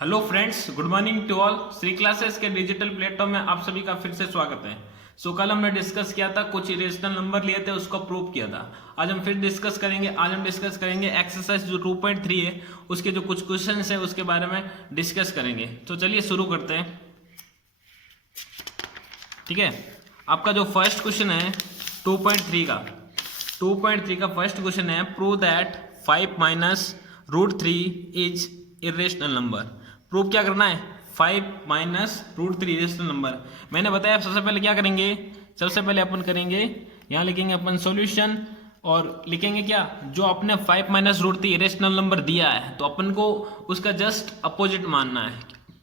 Hello friends, good morning to all. Shri classes के digital platform में आप सभी का फिर से स्वागत है। कल हमने डिस्कस किया था, कुछ इरेशनल नंबर लिए थे, उसको प्रूव किया था। आज हम फिर डिस्कस करेंगे। आज हम डिस्कस करेंगे एक्सरसाइज जो 2.3 है, उसके जो कुछ क्वेश्चन है उसके बारे में डिस्कस करेंगे। तो चलिए शुरू करते हैं। ठीक है, आपका जो फर्स्ट क्वेश्चन है 2.3 का फर्स्ट क्वेश्चन है, prove that 5 minus root 3 is irrational number. Prove क्या करना है? 5 माइनस रूट 3 इरेशनल नंबर। मैंने बताया सबसे पहले क्या करेंगे, सबसे पहले अपन करेंगे यहाँ लिखेंगे अपन सॉल्यूशन और लिखेंगे क्या, जो अपने 5 माइनस रूट 3 इरेशनल नंबर दिया है तो अपन को उसका जस्ट अपोजिट मानना है।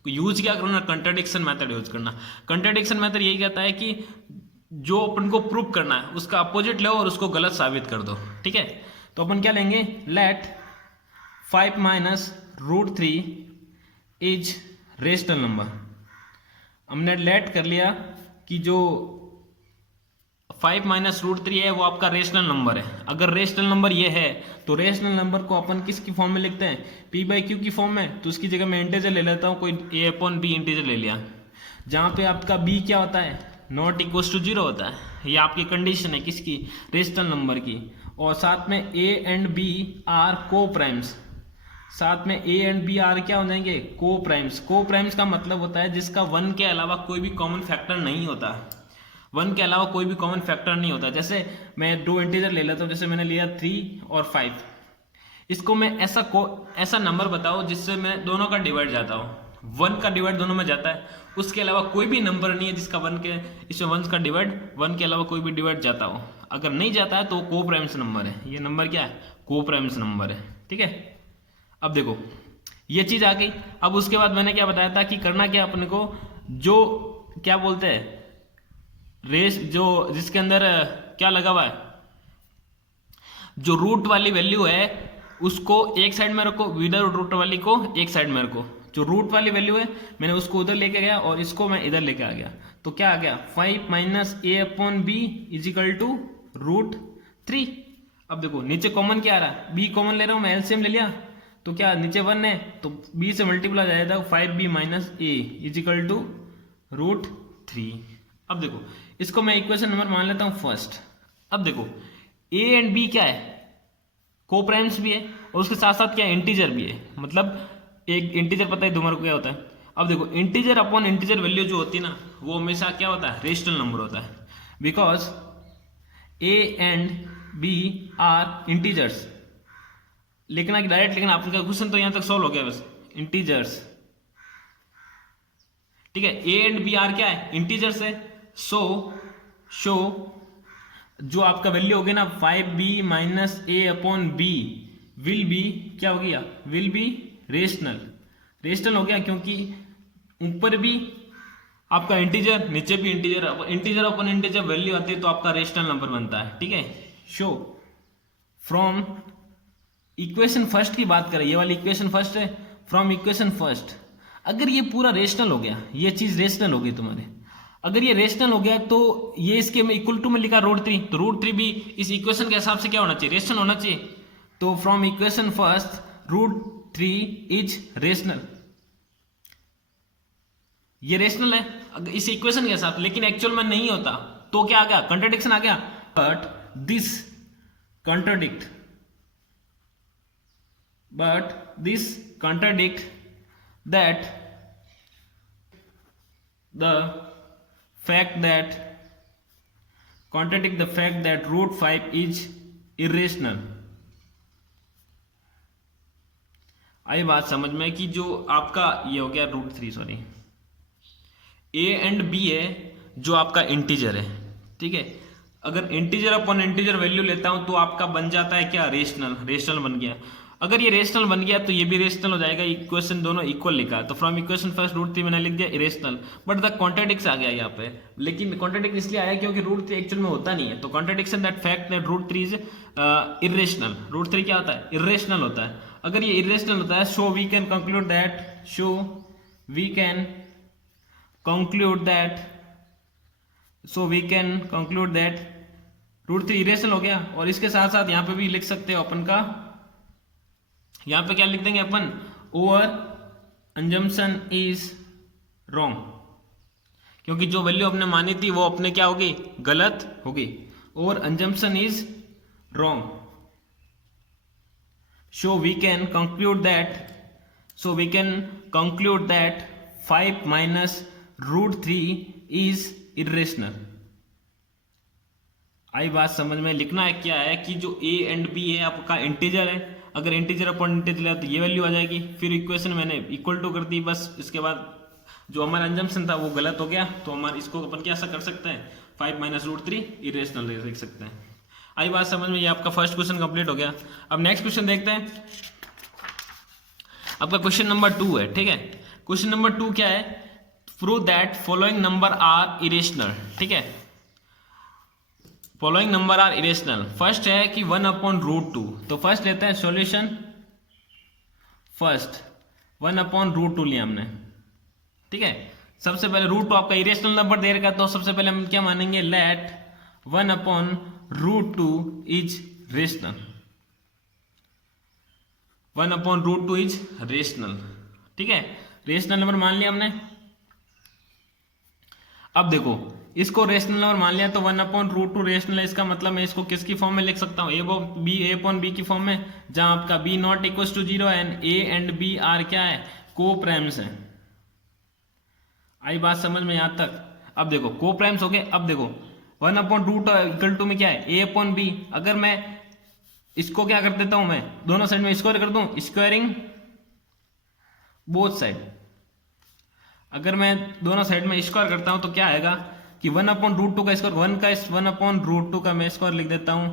यूज क्या करना? कंट्राडिक्शन मेथड यूज करना। कंट्राडिक्शन मेथड यही कहता है कि जो अपन को प्रूव करना है उसका अपोजिट लो और उसको गलत साबित कर दो। ठीक है, तो अपन क्या लेंगे, let 5 minus root 3 is rational number. हमने लेट कर लिया कि जो 5 माइनस रूट 3 है वो आपका रेशनल नंबर है। अगर रेशनल नंबर ये है तो रेशनल नंबर को अपन किसकी फॉर्म में लिखते हैं? पी बाई क्यू की फॉर्म में। तो उसकी जगह मैं इंटीजर ले लेता हूँ, कोई ए अपॉन बी इंटीजर ले लिया, जहाँ पे आपका बी क्या होता है, नॉट इक्वल टू 0 होता है। ये आपकी कंडीशन है किसकी? रेशनल नंबर की। और साथ में ए एंड बी आर को प्राइम्स, साथ में ए एंड बी आर क्या हो जाएंगे? को प्राइम्स। को प्राइम्स का मतलब होता है जिसका 1 के अलावा कोई भी कॉमन फैक्टर नहीं होता। 1 के अलावा कोई भी कॉमन फैक्टर नहीं होता। जैसे मैं दो इंटीजर ले लेता हूँ, जैसे मैंने लिया 3 और 5। इसको मैं ऐसा नंबर बताओ जिससे मैं दोनों का डिवाइड जाता हूँ। 1 का डिवाइड दोनों में जाता है, उसके अलावा कोई भी नंबर नहीं है जिसका 1 के इसमें 1 का डिवाइड 1 के अलावा कोई भी डिवाइड जाता हो। अगर नहीं जाता है तो को प्राइम्स नंबर है। ये नंबर क्या है? को प्राइम्स नंबर है। ठीक है, अब देखो ये चीज आ गई। अब उसके बाद मैंने क्या बताया था कि करना क्या अपने को, जो क्या बोलते हैं रेस, जो जिसके अंदर क्या लगा हुआ है, जो रूट वाली वैल्यू है उसको एक साइड में रखो, विदाउट रूट वाली को एक साइड में रखो। जो रूट वाली वैल्यू है मैंने उसको उधर लेके गया और इसको मैं इधर लेके आ गया। तो क्या आ गया? 5 minus a upon b is equal to root 3। अब देखो नीचे कॉमन क्या आ रहा है, बी कॉमन ले रहा हूं मैं, एलसीएम ले लिया तो क्या नीचे 1 है तो b से मल्टीप्लाई आ जाएगा 5b minus a is equal to root 3। अब देखो इसको मैं इक्वेशन नंबर मान लेता हूं फर्स्ट। अब देखो a एंड b क्या है? को प्राइम्स भी है और उसके साथ साथ क्या है? इंटीजर भी है। मतलब एक इंटीजर पता है तुम्हारे को क्या होता है? अब देखो इंटीजर अपॉन इंटीजर वैल्यू जो होती है ना, वो हमेशा क्या होता है? रेशनल नंबर होता है। Because a and b are integers. लिखना कि डायरेक्ट लिखना, आपका क्वेश्चन तो यहां तक सॉल्व हो गया बस। इंटीजर्स, ठीक है, ए एंड बी आर क्या है? इंटीजर्स है। शो जो आपका वैल्यू हो गया ना 5b minus a upon b will be क्या हो गया? Will be rational. रेशनल हो गया क्योंकि ऊपर भी आपका इंटीजर, नीचे भी integer, integer upon integer value आती है तो आपका रेशनल नंबर बनता है। ठीक है, शो फ्रॉम इक्वेशन फर्स्ट की बात करें, ये वाली इक्वेशन फर्स्ट है, फ्रॉम इक्वेशन फर्स्ट अगर ये पूरा रेशनल हो गया, ये चीज रेशनल हो गई तुम्हारे, अगर ये रेशनल हो गया तो ये इसके में इक्वल टू में लिखा रूट 3, तो रूट 3 भी इस इक्वेशन के हिसाब से क्या होना चाहिए? रेशनल होना चाहिए। तो from equation first root 3 is rational. ये रेशनल है इस इक्वेशन के हिसाब से, लेकिन एक्चुअल में नहीं होता तो क्या आ गया? कंट्राडिक्शन आ गया। But this contradict but this contradict that the fact that contradict the fact that root 5 is irrational। आई बात समझ में कि जो आपका ये हो गया root 3, sorry, a and b है जो आपका इंटीजर है। ठीक है, अगर इंटीजर अपॉन इंटीजर वैल्यू लेता हूं तो आपका बन जाता है क्या? रेशनल। रेशनल बन गया। अगर ये रेशनल बन गया तो ये भी रेशनल हो जाएगा। इक्वेशन दोनों इक्वल लिखा, तो फ्रॉम इक्वेशन फर्स्ट रूट 3 मैंने लिख दिया इरेशनल, बट द कॉन्ट्राडिक्स आ गया यहाँ पे। लेकिन कॉन्ट्राडिक्ट इसलिए आया क्योंकि रूट 3 एक्चुअल में होता नहीं है। तो contradiction that fact that root 3 is irrational. Root 3 क्या होता है? इरेशनल होता है। अगर ये इरेशनल होता है, so we can conclude that root 3 irrational हो गया। और इसके साथ साथ यहाँ पे भी लिख सकते हो अपन का, यहाँ पे क्या लिख देंगे अपन? ओवर अंजम्पशन इज रॉन्ग, क्योंकि जो वैल्यू आपने मानी थी वो अपने क्या होगी, गलत होगी, और assumption is wrong. So we can conclude that 5 minus root 3 is irrational. आई बात समझ में. लिखना है क्या है कि जो a एंड b है आपका इंटीजर है, अगर इंटीजर अपॉन इंटीजर है तो ये वैल्यू आ जाएगी. फिर इक्वेशन मैंने इक्वल टू कर दी बस. इसके बाद जो हमारा अंजम्पशन था वो गलत हो गया, तो हमारे इसको अपन कैसा कर सकते हैं, 5 माइनस रूट 3 इरेशनल लिख सकते हैं. आई बात समझ में. ये आपका फर्स्ट क्वेश्चन कंप्लीट हो गया. अब नेक्स्ट क्वेश्चन देखते हैं. आपका क्वेश्चन नंबर 2 है. ठीक है, क्वेश्चन नंबर 2 क्या है, prove that following number are irrational. ठीक है, following number are irrational. First है कि 1 अपॉन रूट 2. तो फर्स्ट लेते हैं सॉल्यूशन. फर्स्ट 1 अपॉन रूट 2 लिया हमने. ठीक है, सबसे पहले रूट 2 आपका इरेशनल नंबर दे रखा, तो सबसे पहले हम क्या मानेंगे, let 1 upon root 2 is rational. 1 upon root 2 is rational. ठीक है, रेशनल नंबर मान लिया हमने. अब देखो इसको रेशनल नंबर मान लिया, तो 1 अपॉन रूट 2 रेशनल है. इसका मतलब मैं इसको किसकी फॉर्म में लिख सकता हूँ, ए अपॉन बी की फॉर्म में, जहां आपका B not equal to 0 and A and B are क्या है, को प्राइम्स है. आई बात समझ में यहां तक. अब देखो को प्राइम्स हो गए. अब देखो 1 अपॉन रूट इक्वल टू में क्या है, ए अपॉन बी. अगर मैं इसको क्या कर देता हूं, मैं दोनों साइड में स्क्वायर कर दूं, स्क्वायरिंग बोथ साइड. अगर मैं दोनों साइड में स्क्वायर करता हूं तो क्या आएगा कि 1 अपॉन रूट 2 का स्क्वायर 1 अपॉन रूट 2 का मैं स्क्वायर लिख देता हूं,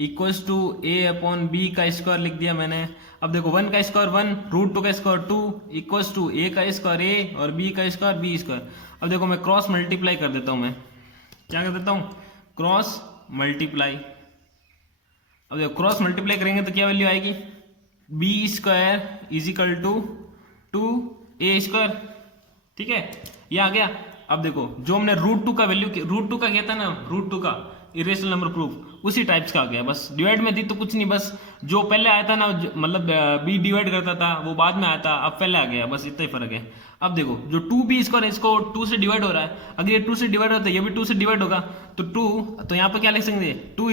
equals to A upon B का स्क्वायर लिख दिया मैंने. अब देखो 1 का स्क्वायर 1, रूट 2 का स्क्वायर 2, इक्वल्स टू ए का स्क्वायर ए और बी का स्क्वायर बी स्क्वायर. अब देखो मैं क्रॉस मल्टीप्लाई कर देता हूं, मैं क्या कर देता हूं, क्रॉस मल्टीप्लाई. अब देखो क्रॉस मल्टीप्लाई करेंगे तो क्या वैल्यू आएगी, B square is equal to 2a square. ठीक है, ये आ गया. अब देखो जो हमने रूट 2 का वैल्यू, रूट 2 का क्या था ना, रूट 2 का इरेशनल नंबर प्रूफ, उसी टाइप्स का आ गया. बस डिवाइड में थी तो कुछ नहीं, बस जो पहले आया था ना, मतलब बी डिवाइड करता था वो बाद में आया था, अब पहले आ गया, बस इतना ही फर्क है. अब देखो जो 2b स्क्वायर है, इसको 2 से डिवाइड हो रहा है. अगर ये 2 से डिवाइड होता है, ये भी 2 से डिवाइड होगा, तो 2, तो यहाँ पर क्या लिख सकते, 2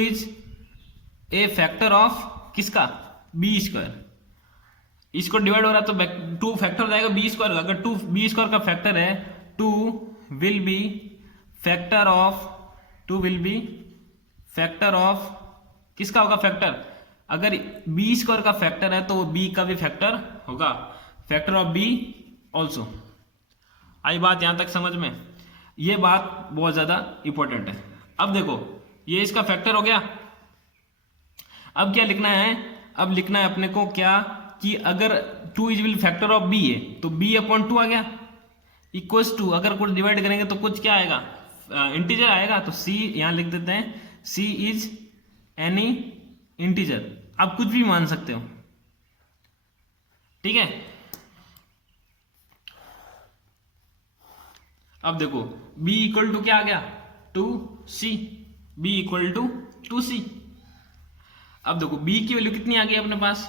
इज ए फैक्टर ऑफ किसका, बी स्क्वायर. इसको डिवाइड हो रहा है तो 2 फैक्टर हो जाएगा बी स्क्वायर का. अगर 2 बी स्क्वायर का फैक्टर है, 2 विल बी फैक्टर ऑफ किसका होगा, फैक्टर. अगर बी स्क्वायर का फैक्टर है तो बी का भी फैक्टर होगा, फैक्टर ऑफ बी ऑल्सो. आई बात यहां तक समझ में. ये बात बहुत ज्यादा इंपॉर्टेंट है. अब देखो ये इसका फैक्टर हो गया. अब क्या लिखना है, अब लिखना है अपने को क्या, कि अगर 2 is will factor of B है तो b अपॉन 2 आ गया, इक्वल्स टू अगर कुछ डिवाइड करेंगे तो कुछ क्या आएगा, इंटीजर आएगा. तो c यहां लिख देते हैं, c इज एनी इंटीजर. आप कुछ भी मान सकते हो. ठीक है, अब देखो b इक्वल टू क्या आ गया, 2c. b equal to 2c. अब देखो b की वैल्यू कितनी आ गई अपने पास,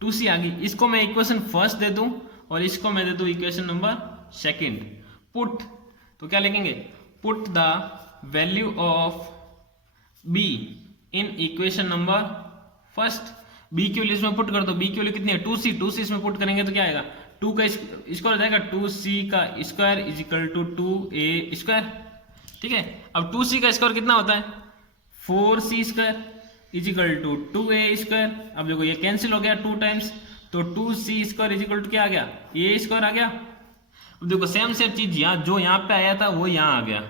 2c आ गई. इसको मैं इक्वेशन फर्स्ट दे दूं और इसको मैं दे दूं इक्वेशन नंबर सेकंड. पुट, तो क्या लिखेंगे, put the value of b in equation number first. b की वैल्यू इसमें पुट कर दो. b की वैल्यू कितनी है, 2c. 2c इसमें पुट करेंगे तो क्या आएगा, 2 का स्क्वायर हो जाएगा, 2c का square is equal to 2a square. ठीक है, अब 2c का स्क्वायर कितना होता है, 4c square is equal to 2a square. अब देखो ये कैंसिल हो गया 2 टाइम्स, तो 2c square is equal to क्या आ गया, a स्क्वायर आ गया. अब देखो सेम चीज यहाँ जो यहाँ पे आया था वो यहाँ आ गया.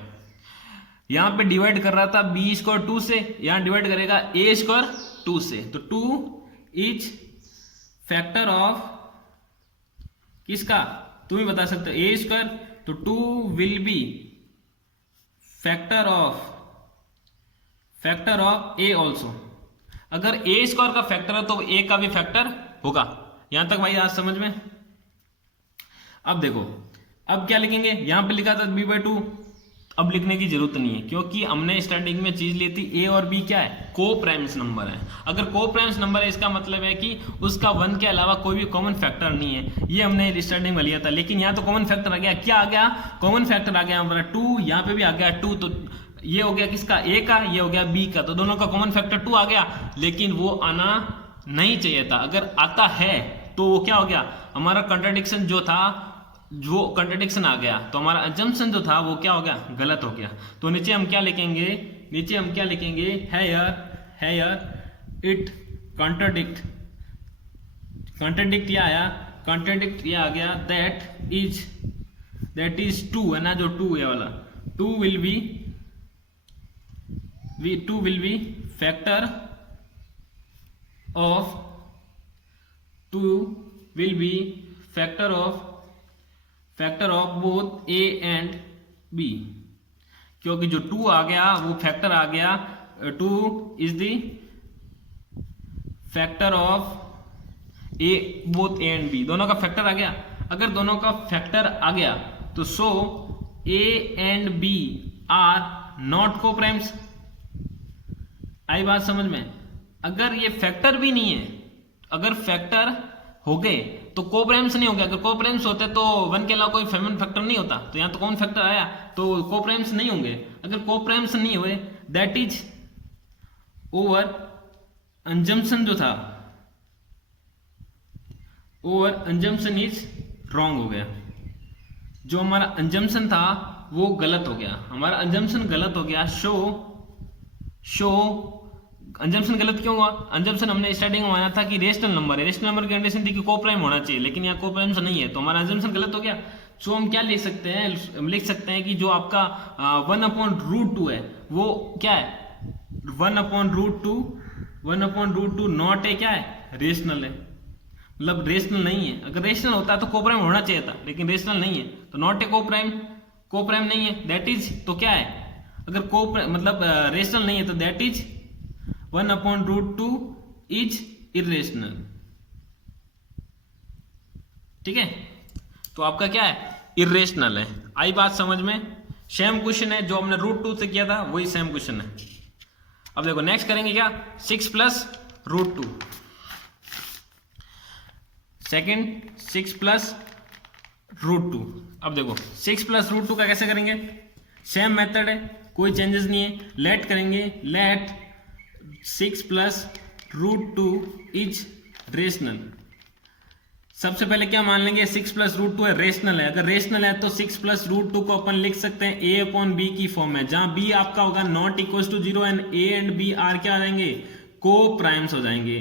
यहाँ पे डिवाइड कर रहा था b स्क्वायर 2 से, यहाँ डिवाइड करेगा a स्क्वायर 2 से. तो 2 इज फैक्टर ऑफ किसका, तुम ही बता सकते हो, a स्क्वायर. तो 2 will be factor of a also. अगर a स्क्वायर का फैक्टर है तो a का भी फैक्टर होगा. यहां तक भाई आज समझ में. अब देखो अब क्या लिखेंगे, यहां पे लिखा था b/2, अब लिखने की जरूरत नहीं है, क्योंकि हमने स्टार्टिंग में चीज ली थी ए और बी क्या है, को प्राइम्स नंबर है। अगर को प्राइम्स नंबर है इसका मतलब है कि उसका 1 के अलावा कोई भी कॉमन फैक्टर नहीं है, ये हमने स्टार्टिंग में लिया था। लेकिन यहाँ तो कॉमन फैक्टर आ गया, क्या आ गया, कॉमन फैक्टर आ गया हमारा 2, यहाँ पे भी आ गया 2, तो ये हो गया किसका, ए का, ये हो गया बी का, तो दोनों का कॉमन फैक्टर 2 आ गया। लेकिन वो आना नहीं चाहिए था, अगर आता है तो वो क्या हो गया, हमारा कंट्राडिक्शन जो था, जो कंट्राडिक्शन आ गया, तो हमारा अजम्पशन जो था वो क्या हो गया, गलत हो गया। तो नीचे हम क्या लिखेंगे, नीचे हम क्या लिखेंगे, है यार इट कंट्राडिक्ट, कंट्राडिक्ट ये आया, कंट्राडिक्ट ये आ गया, दैट इज 2 है ना, जो 2 है वाला, 2 will be factor of 2 will be factor of both A and B, क्योंकि जो 2 आ गया वो फैक्टर आ गया, 2 is the factor of A, both A and B, दोनों का फैक्टर आ गया। अगर दोनों का फैक्टर आ गया तो सो A and B are not co-primes। आई बात समझ में? अगर ये फैक्टर भी नहीं है, अगर फैक्टर हो गए तो कोप्राइम्स नहीं हो गया, अगर कोप्राइम्स होते तो 1 के अलावा कोई कॉमन फैक्टर नहीं होता, तो यहाँ तो कौन फैक्टर आया, तो कोप्राइम्स नहीं होंगे। अगर कोप्राइम्स नहीं हुए, दैट इज ओवर अंजम्पशन जो था, ओवर अंजम्पशन इज रॉन्ग हो गया, जो हमारा अंजम्पशन था वो गलत हो गया, हमारा अंजम्पशन गलत हो गया। शो अंजम्पशन गलत क्यों हुआ, अंजम्पशन हमने स्टार्टिंग में माना था कि रेशनल नंबर है, रेशनल नंबर की कंडीशन थी कि कोप्राइम होना चाहिए, लेकिन यहाँ कोप्राइम्स नहीं है, तो हमारा अंजम्पशन गलत हो गया। सो हम क्या लिख सकते हैं, हम लिख सकते हैं कि जो आपका 1/√2 है वो क्या है, 1/√2 नॉट है, क्या है, रेशनल है, मतलब रेशनल नहीं है। अगर रेशनल होता तो कोप्राइम होना चाहिए था, लेकिन रेशनल नहीं है तो नॉट है, कोप्राइम नहीं है, दैट इज, तो क्या है, अगर कोप्राइम मतलब रेशनल नहीं है तो दैट इज 1/√2 इज इरेशनल। ठीक है, तो आपका क्या है, इरेशनल है। आई बात समझ में? सेम क्वेश्चन है जो हमने √2 से किया था, वही सेम क्वेश्चन है। अब देखो नेक्स्ट करेंगे क्या, 6 + √2, सेकेंड 6 + √2। अब देखो 6 + √2 का कैसे करेंगे, सेम मेथड है, कोई चेंजेस नहीं है, लेट करेंगे, लेट 6 + √2 इज रेशनल। सबसे पहले क्या मान लेंगे, 6 + √2 है, रेशनल है। अगर रेशनल है तो 6 + √2 को अपन लिख सकते हैं A/B की फॉर्म में, जहां B आपका होगा not equal to 0 and A and B are क्या हो जाएंगे, को प्राइम्स हो जाएंगे।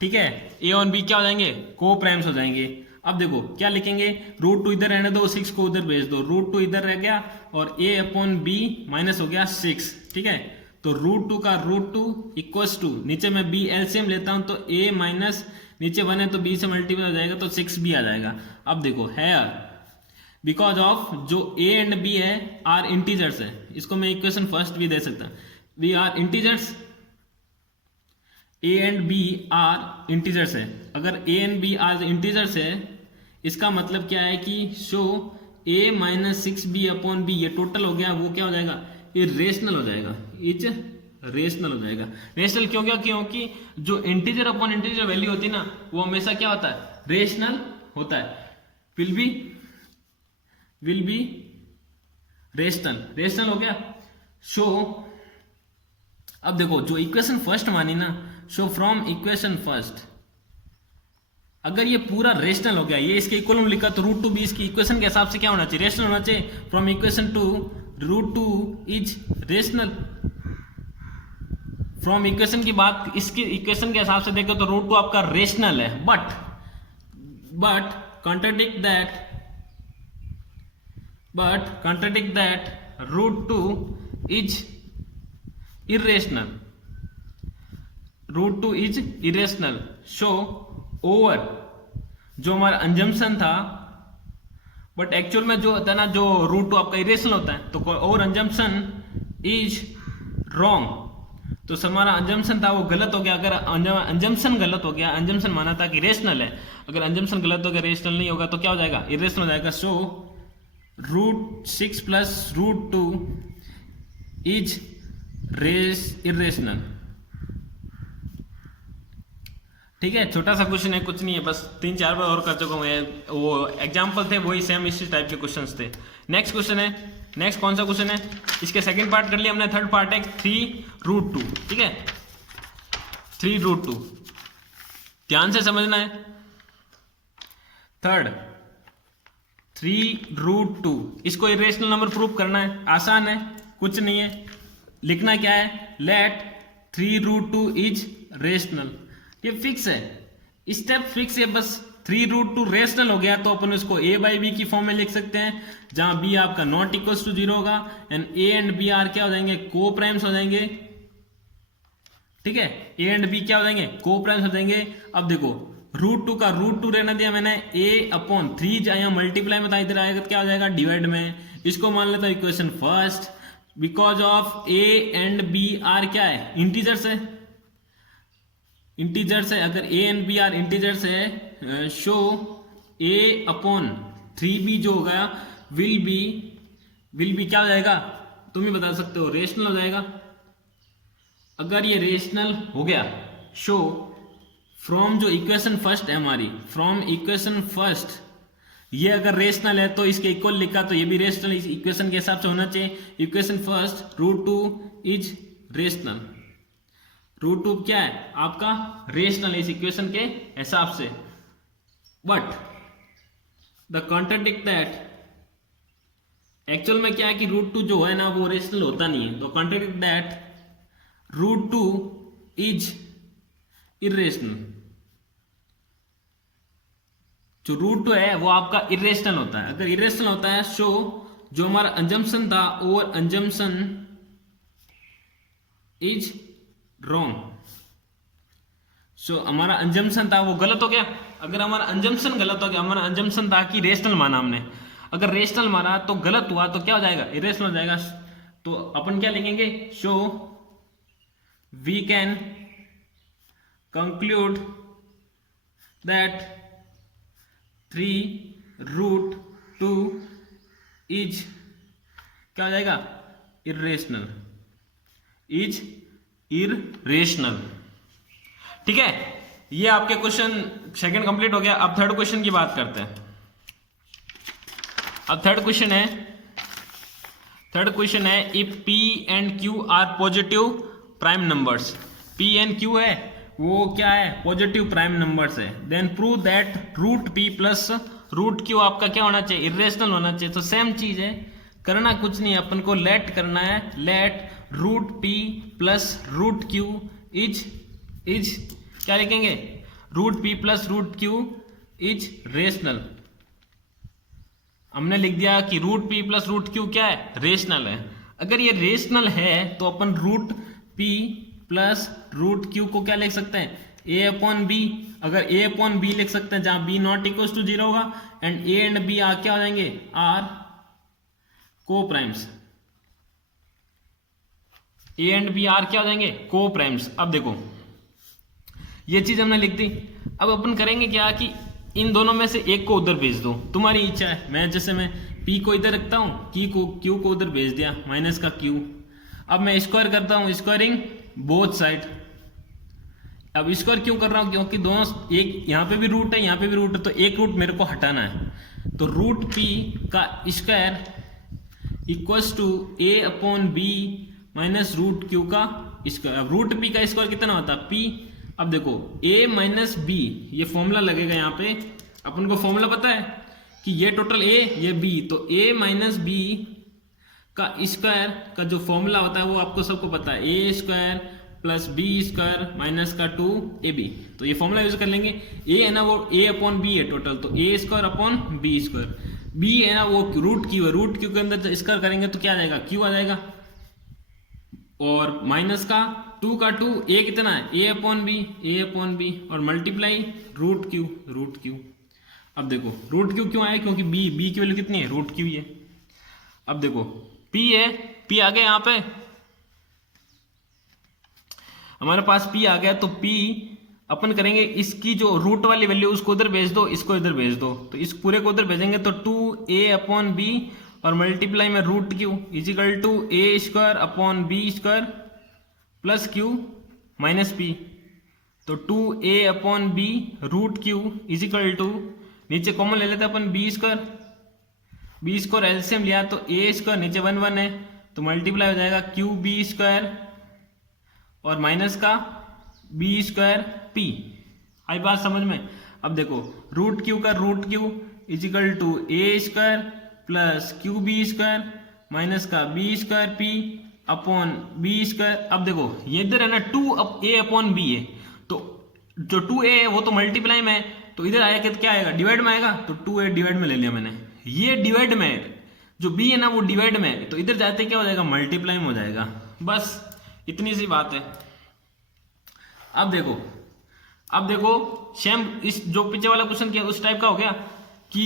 ठीक है, A और B क्या हो जाएंगे, को प्राइम्स हो जाएंगे। अब देखो क्या लिखेंगे, √2 इधर रहने दो, 6 को उधर भेज दो, √2 इधर रह गया और A/B माइनस हो गया 6। ठीक है, तो √2 का √2 इक्वल्स टू, नीचे मैं B एलसीएम लेता हूं तो A माइनस नीचे 1 है तो B से मल्टीप्लाई हो जाएगा तो 6 भी आ जाएगा। अब देखो है बिकॉज ऑफ जो A एंड B है आर इंटीजर्स है, इसको मैं इक्वेशन फर्स्ट भी दे सकता हूं, we are integers, A and B are integers है। अगर A and B are integers है, इसका मतलब क्या है कि शो A - 6B/B, ये टोटल हो गया, वो क्या हो जाएगा, ये रेशनल हो जाएगा, इच रेशनल हो जाएगा। रेशनल क्यों गया, क्योंकि जो इंटीजर अपॉन इंटीजर वैल्यू होती है ना, वो हमेशा क्या होता है, रेशनल होता है, विल बी रेशनल हो गया। सो अब देखो जो इक्वेशन फर्स्ट मानी ना, सो फ्रॉम इक्वेशन फर्स्ट, अगर ये पूरा रेशनल हो गया, ये इसके इक्वल लिखा तो √2 भी इसकी इक्वेशन के हिसाब से क्या होना चाहिए, रेशनल होना चाहिए। From equation two √2 is rational. From equation की बात, इसकी इक्वेशन के हिसाब से देखो तो √2 आपका रेशनल है, but contradict that √2 is irrational. So over जो हमारा अंजम्पशन था, बट एक्चुअल में जो होता है ना, जो √2 आपका इरेशनल होता है, तो ओवर अंजम्पशन इज रॉन्ग, तो हमारा अंजम्पशन था वो गलत हो गया। अगर अंजम्पशन गलत हो गया, अंजम्पशन माना था कि रेशनल है, अगर अंजम्पशन गलत हो गया, रेशनल नहीं होगा तो क्या हो जाएगा, इरेशनल हो जाएगा। सो √6 प्लस √2 इज इरेशनल। ठीक है, छोटा सा क्वेश्चन है, कुछ नहीं है, बस 3-4 बार और कर चुका हूँ, वो एग्जाम्पल थे, वही सेम इसी टाइप के क्वेश्चंस थे। नेक्स्ट क्वेश्चन है, नेक्स्ट कौन सा क्वेश्चन है, इसके सेकंड पार्ट कर लिया हमने, थर्ड पार्ट है 3√2। ठीक है, 3√2 ध्यान से समझना है। थर्ड 3√2 इसको इरेशनल नंबर प्रूव करना है, आसान है, कुछ नहीं है, लिखना क्या है, लेट 3√2 इज रेशनल। ये फिक्स है, स्टेप फिक्स है, बस 3√2 रेशनल हो गया तो अपन उसको a बाई बी की फॉर्म में लिख सकते हैं, जहां b आपका नॉट इक्वल टू 0 होगा and a and b are क्या हो जाएंगे, को प्राइम्स हो जाएंगे। ठीक है, a एंड b क्या हो जाएंगे, को प्राइम्स हो जाएंगे। अब देखो √2 का √2 रहना दिया मैंने, a/3 यहाँ मल्टीप्लाई में था, इधर आएगा क्या हो जाएगा, डिवाइड में। इसको मान लेता हूँ equation first, because of a and b are क्या है, इंटीजर्स है, इंटीजर्स है। अगर a and b are integers है, शो a/3b जो होगा विल बी क्या हो जाएगा, तुम ही बता सकते हो, रेशनल हो जाएगा। अगर ये रेशनल हो गया, शो फ्रॉम जो इक्वेशन फर्स्ट है हमारी, फ्रॉम इक्वेशन फर्स्ट, ये अगर रेशनल है तो इसके इक्वल लिखा तो ये भी रेशनल इस इक्वेशन के हिसाब से होना चाहिए। इक्वेशन फर्स्ट √2 इज रेशनल, √2 क्या है आपका, रेशनल इस इक्वेशन के हिसाब से। But the contradict that, actual में क्या है कि √2 जो है ना वो रेशनल होता नहीं है, तो कॉन्ट्राडिक्ट दैट √2 इज इरेशनल। जो √2 है वो आपका इरेशनल होता है। अगर इरेशनल होता है, शो जो हमारा अंजम्पशन था और अंजम्पशन इज रॉन्ग। सो हमारा अंजम्पशन था वो गलत हो गया। अगर हमारा अंजम्पशन गलत हो गया, हमारा अंजम्पशन था कि रेशनल माना हमने, अगर रेशनल माना तो गलत हुआ तो क्या हो जाएगा, इरेशनल हो जाएगा। तो अपन क्या लिखेंगे, so we can conclude that 3√2 is क्या हो जाएगा, इरेशनल, इज इरेशनल। ठीक है, ये आपके क्वेश्चन सेकंड कंप्लीट हो गया। अब थर्ड क्वेश्चन की बात करते हैं। अब थर्ड क्वेश्चन है if p and q are positive prime numbers. p and q है वो क्या है, पॉजिटिव प्राइम नंबर्स है, then prove that √p plus √q आपका क्या होना चाहिए, इरेशनल होना चाहिए। तो सेम चीज है, करना कुछ नहीं, अपन को लेट करना है, let √p plus √q is क्या लिखेंगे, √p plus √q is rational. हमने लिख दिया कि √p प्लस √q क्या है, रेशनल है। अगर ये रेशनल है तो अपन √p प्लस √q को क्या लिख सकते हैं, a/b। अगर a/b लिख सकते हैं जहां b नॉट इक्वल टू 0 होगा and a and b are क्या हो जाएंगे, are coprimes, a and b are क्या हो जाएंगे, को प्राइम्स। अब देखो ये चीज हमने लिख दी। अब अपन करेंगे क्या कि इन दोनों में से एक को उधर भेज दो, तुम्हारी इच्छा है। मैं जैसे मैं p को इधर रखता हूँ, q को उधर भेज दिया, माइनस का q। अब मैं स्क्वायर करता हूँ, स्क्वायरिंग बोथ साइड। अब स्क्वायर क्यों कर रहा हूँ, क्योंकि दोनों, एक यहाँ पे भी रूट है, यहाँ पे भी रूट है, तो एक रूट मेरे को हटाना है। तो √p का square equals to a/b minus √q का स्क्वायर। अब √p का स्क्वायर कितना होता है, p। अब देखो a माइनस b, ये फॉर्मूला लगेगा यहाँ पे, अपन को फॉर्मूला पता है कि ये टोटल a ये b, तो a माइनस b का स्क्वायर का जो फॉर्मूला होता है वो आपको सबको पता है, a square plus b square minus का 2ab। तो ये फॉर्मूला यूज कर लेंगे। a है ना वो a/b है टोटल, तो a square upon b square. b है ना वो √q है, √q के अंदर स्क्वायर करेंगे तो क्या आ जाएगा, q आ जाएगा, और माइनस का 2 का 2, a कितना है, a/b और मल्टीप्लाई √q। अब देखो √q क्यों आया, क्योंकि b की वैल्यू कितनी है, √q है। अब देखो p है, p आ गया यहाँ पे, हमारे पास p आ गया, तो p अपन करेंगे इसकी जो रूट वाली वैल्यू उसको उधर भेज दो, इसको इधर भेज दो, तो इस पूरे को उधर भेजेंगे तो 2a/b और मल्टीप्लाई में root Q is equal to A square upon B square plus Q minus P. तो 2a upon B root Q is equal to, नीचे कॉमन ले लेते अपन बी स्क्वायर एलसीएम लिया तो ए स्क्वायर नीचे 1 1 है तो मल्टीप्लाई हो जाएगा क्यू बी स्क्वायर और माइनस का बी स्क्वायर पी। आई बात समझ में? अब देखो root Q is equal to A square plus q b square minus का b square p upon B square. अब देखो ये इधर है ना 2a अपॉन बी है, तो जो 2a है वो तो मल्टीप्लाई में है, तो इधर आया कि क्या आएगा, डिवाइड में आएगा, तो 2a डिवाइड में ले लिया मैंने। ये डिवाइड में, जो b है ना वो डिवाइड में है, तो इधर जाते क्या हो जाएगा, मल्टीप्लाई में हो जाएगा। बस इतनी सी बात है। अब देखो सेम इस जो पीछे वाला क्वेश्चन किया उस टाइप का हो गया कि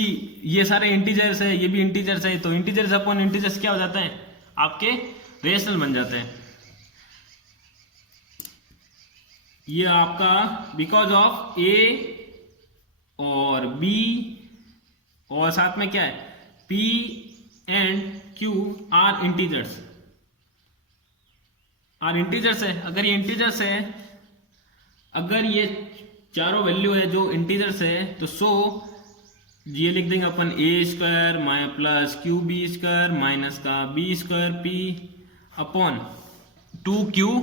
ये सारे इंटीजर्स है, ये भी इंटीजर्स है, तो इंटीजर्स अपॉन इंटीजर्स क्या हो जाते हैं, आपके रेशनल बन जाते हैं। ये आपका बिकॉज ऑफ a और b और साथ में क्या है p and q are integers है। अगर ये इंटीजर्स है, अगर ये चारों वैल्यू है जो इंटीजर्स है, तो सो ये लिख देंगे अपन a square plus q b square minus का b square p upon 2q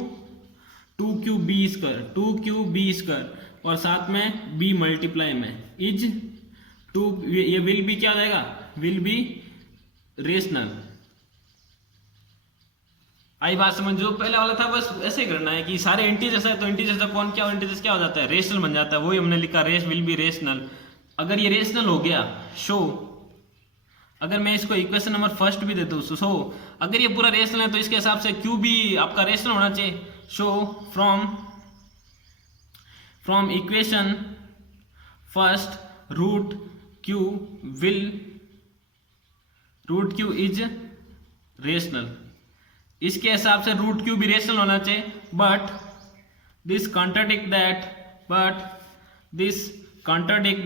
b square और साथ में b मल्टीप्लाई में इज 2, ये विल बी क्या हो जाएगा, विल बी रेशनल। आई बात समझ? जो पहले वाला था बस ऐसे ही करना है कि सारे इंटीजर्स है तो इंटीजर्स अपॉन क्या, इंटीजर्स क्या हो जाता है, रेशनल बन जाता है। वही हमने लिखा रेस विल बी रेशनल। अगर ये रेशनल हो गया शो, अगर मैं इसको इक्वेशन नंबर फर्स्ट भी दे दूं सो अगर ये पूरा रेशनल है तो इसके हिसाब से क्यू भी आपका रेशनल होना चाहिए। So from equation first root Q is rational. इसके हिसाब से रूट क्यू भी रेशनल होना चाहिए, बट दिस कॉन्ट्राडिक्ट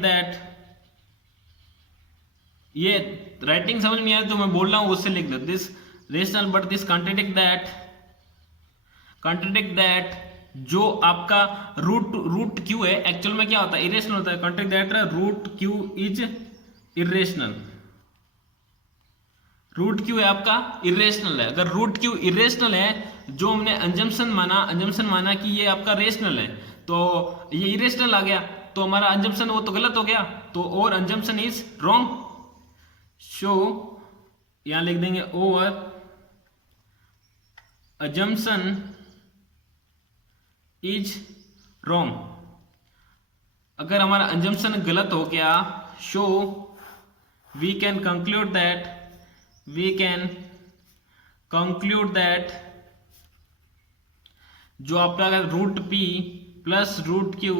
दैट ये राइटिंग समझ नहीं आया तो मैं बोल रहा हूं उससे लिख दो, this rational but this contradict that जो आपका रूट क्यू है एक्चुअल में क्या होता है, इरेशनल होता है। Contradict that root Q is irrational. Root Q है आपका इरेशनल है। अगर रूट क्यू इरेशनल है, जो हमने अंजम्पशन माना कि ये आपका रेशनल है, तो ये इरेशनल आ गया, तो हमारा अंजम्पशन वो तो गलत हो गया, तो और अंजम्पशन इज रॉन्ग। शो यहां लिख देंगे ओवर assumption इज रॉन्ग। अगर हमारा assumption गलत हो गया, so we can conclude that जो आपका root p plus root Q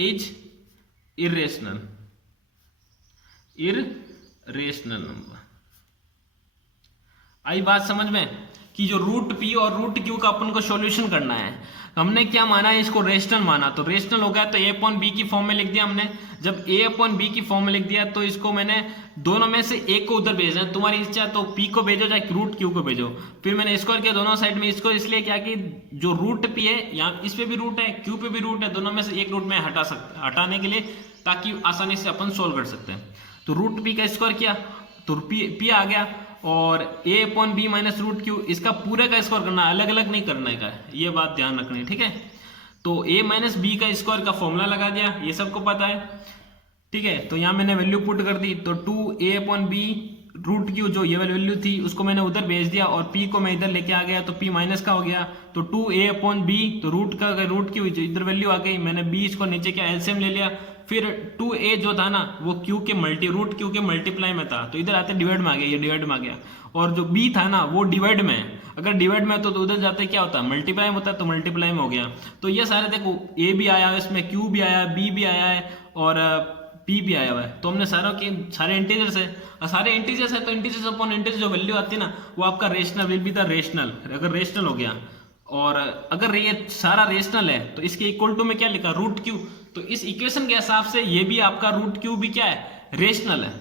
is irrational number. आई बात समझ में कि जो रूट पी और रूट क्यू का अपन को सॉल्यूशन करना है, हमने क्या माना है, इसको रेशनल माना, तो रेशनल हो गया तो ए अपॉन बी की फॉर्म में लिख दिया हमने। जब ए अपॉन बी की फॉर्म में लिख दिया तो इसको मैंने दोनों में से एक को उधर भेजना है, तुम्हारी इच्छा तो पी को भेजो चाहे रूट क्यू को भेजो। फिर मैंने स्क्वायर किया दोनों साइड में, इसको इसलिए क्या कि जो रूट पी है यहाँ इस पे भी रूट है, क्यू पे भी रूट है, दोनों में से एक रूट में हटाने के लिए, ताकि आसानी से अपन सोल्व कर सकते हैं। तो रूट पी का स्क्वायर किया तो पी आ गया, और a upon B minus root Q, इसका पूरे का स्क्वायर करना, अलग अलग नहीं करना है, ये बात ध्यान रखनी है, ठीक है। तो a माइनस बी का स्क्वायर का फॉर्मूला लगा दिया, ये सबको पता है, ठीक है। तो यहाँ मैंने वैल्यू पुट कर दी, तो 2a upon B root Q जो ये वैल्यू थी उसको मैंने उधर भेज दिया, और p को मैं इधर लेके आ गया, तो p माइनस का हो गया, तो 2a अपॉन बी, तो रूट क्यू इधर वैल्यू आ गई, मैंने b इसको नीचे क्या एलसीएम ले लिया। फिर 2a जो था ना वो रूट क्यू के मल्टीप्लाई में था, तो इधर आते डिवाइड में आ गया, ये डिवाइड में आ गया। और जो b था ना वो डिवाइड में है, अगर डिवाइड में तो उधर जाते क्या होता है, मल्टीप्लाई में होता है, तो मल्टीप्लाई में हो गया। तो ये सारे देखो a भी आया है इसमें, q भी आया है, b भी आया है, और p भी आया हुआ है। तो हमने सारे इंटीजर्स है, और सारे इंटीजर्स है तो इंटीजर्स अपॉन इंटीजर जो वैल्यू आती है ना वो आपका rational will be the rational, अगर रेशनल हो गया। और अगर ये सारा रेशनल है तो इसके इक्वल टू में क्या लिखा, रूट क्यू, तो इस इक्वेशन के हिसाब से ये भी आपका रूट क्यू भी क्या है, रेशनल है।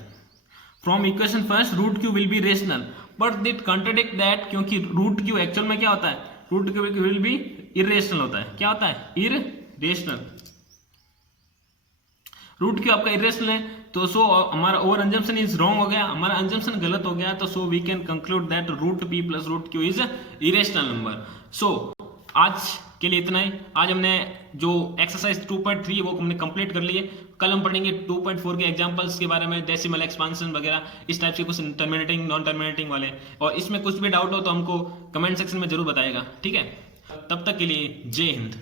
From equation first root Q will be rational, but this contradict that, क्योंकि रूट क्यू एक्चुअल में क्या होता है, root Q will be irrational होता है। क्या होता है? इरेशनल। रूट क्यू आपका इरेशनल है, तो सो हमारा ओवर अंजम्पशन इज रॉन्ग हो गया, हमारा अंजम्पशन गलत हो गया, तो so we can conclude that root p plus root Q is irrational number. So आज के लिए इतना ही। आज हमने जो एक्सरसाइज 2.3 वो हमने कंप्लीट कर लिए। कल हम पढ़ेंगे 2.4 के एग्जांपल्स के बारे में, डेसिमल एक्सपांशन वगैरह इस टाइप के कुछ टर्मिनेटिंग नॉन टर्मिनेटिंग वाले, और इसमें कुछ भी डाउट हो तो हमको कमेंट सेक्शन में जरूर बताएगा, ठीक है। तब तक के लिए जय हिंद।